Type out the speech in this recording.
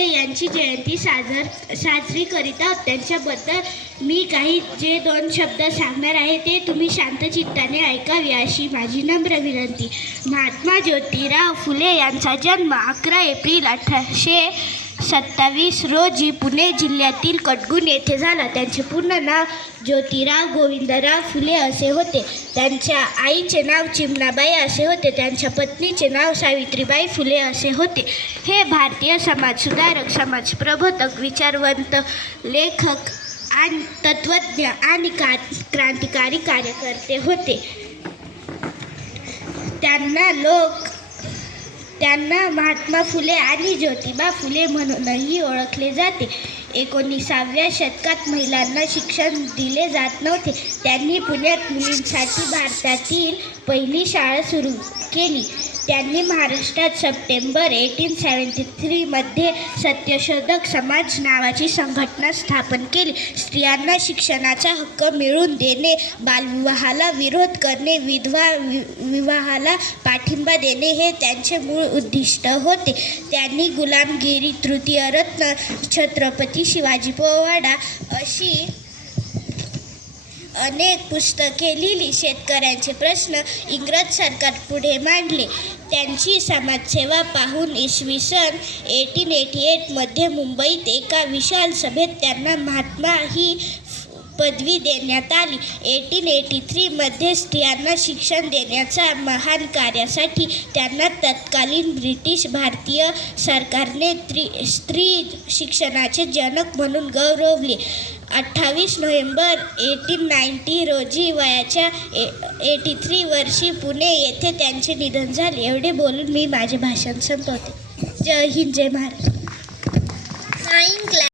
फुले यांची जयंती साजर साजरी करीत आहोत. त्यांच्याबद्दल मी काही जे दोन शब्द सांगणार आहे ते तुम्ही शांत चित्ताने ऐकावे अशी माझी नम्र विनंती. महात्मा ज्योतिराव फुले यांचा जन्म अकरा एप्रिल अठराशे सत्तावीस रोजी पुणे जिल्ह्यातील कटगुण येथे झाला. त्यांचे पूर्ण नाव ज्योतिराव गोविंदराव फुले असे होते. त्यांच्या आईचे नाव चिमणाबाई असे होते. त्यांच्या पत्नीचे नाव सावित्रीबाई फुले असे होते. हे भारतीय समाजसुधारक समाजप्रबोधक विचारवंत लेखक आणि तत्त्वज्ञ आणि का क्रांतिकारी कार्यकर्ते होते. त्यांना लोक त्यांना महात्मा फुले आणि ज्योतिबा फुले म्हणूनही ओळखले जाते. एकोणीसाव्या शतकात महिलांना शिक्षण दिले जात नव्हते. त्यांनी पुण्यात मुलींसाठी भारतातील पहिली शाळा सुरू केली. त्यांनी महाराष्ट्रात September eighteen seventy थ्रीमध्ये Satyashodhak Samaj नावाची संघटना स्थापन केली. स्त्रियांना शिक्षणाचा हक्क मिळवून देणे बालविवाहाला विरोध करणे विधवा वि विवाहाला पाठिंबा देणे हे त्यांचे मूळ उद्दिष्ट होते. त्यांनी गुलामगिरी तृतीय रत्न छत्रपती शिवाजी पोवाडा अशी अनेक पुस्तके लिहिली. शेतकऱ्यांचे प्रश्न इंग्रज सरकार पुढे मांडले. त्यांची समाजसेवा पाहून इसवी सन एटीन एटी एटमध्ये मुंबईत एका विशाल सभेत त्यांना महात्मा ही पदवी देण्यात आली. एटीन एटी थ्रीमध्ये स्त्रियांना शिक्षण देण्याच्या महान कार्यासाठी त्यांना तत्कालीन ब्रिटिश भारतीय सरकारने त्रि स्त्री शिक्षणाचे जनक म्हणून गौरवले. अठ्ठावीस नोव्हेंबर एटीन नाईन्टी रोजी वयाच्या ए एटी थ्री वर्षी पुणे येथे त्यांचे निधन झाले. एवढे बोलून मी माझे भाषण संपवते. जय हिंद जय महाराष्ट्र. क्लास